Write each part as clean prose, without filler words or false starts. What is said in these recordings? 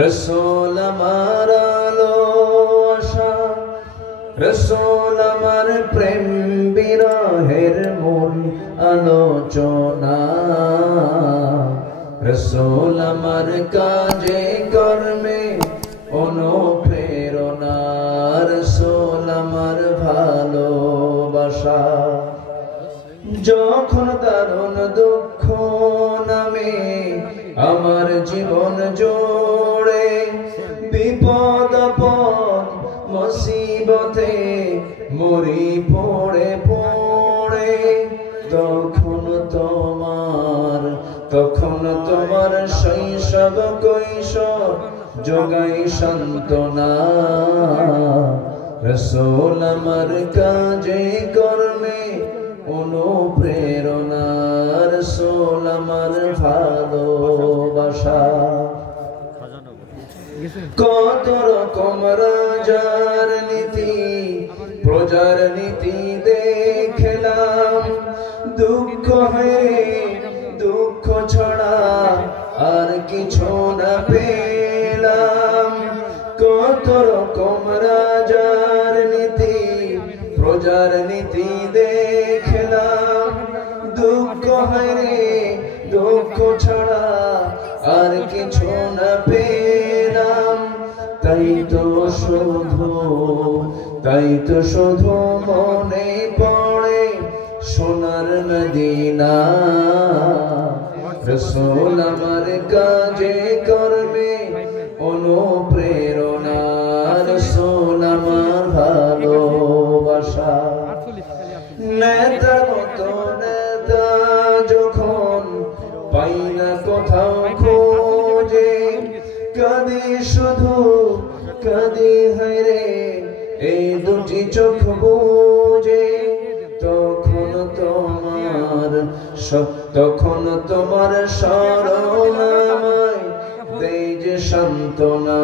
রসূল আমার আলো আশা, রসূল আমার প্রেম বিরহের মূল আলোচনা, রসূল আমার কাজে কর্মে অনুপ্রেরণা, রসূল আমার ভালোবাসা। যখন দারুণ দুঃখ নামে আমার জীবন জোড়ে, বিপদ আপদ মুসিবতে মরি পড়ে পড়ে, তখন তোমার শৈশব কৈশোর যোগাই সান্ত্বনা, রসূল আমার কাজে কর্মে অনুপ্রেরণা, রসূল আমার ভালোবাসা। কত রকম রাজার নীতি প্রজার নীতি দেখলাম, দুঃখ হয়ে দুঃখ ছড়া আর কিছু না পেলাম। কত রকম রাজার নীতি প্রজার নীতি দেখলাম, দুঃখ হয়ে দুঃখ ছড়া আর কিছু না পেলাম। তাই তো শুধু মনে পড়ে সোনার মদিনা, রসূল আমার কাজে কর্মে অনুপ্রেরণা, রসূল আমার ভালোবাসা। নেতার মতো নেতা যখন পাই না কোথাও খোঁজে, কাঁদি শুধু কাঁদি হায়রে এই দুটি চোখ বুঝে, তখন তোমার স্মরণ আমায় দেয় যে সান্ত্বনা,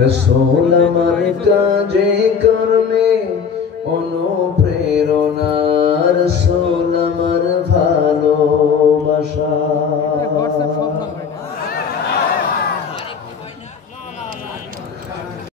রসূল আমার কাজে কর্মে অনুপ্রেরণা, রসূল আমার ভালোবাসা।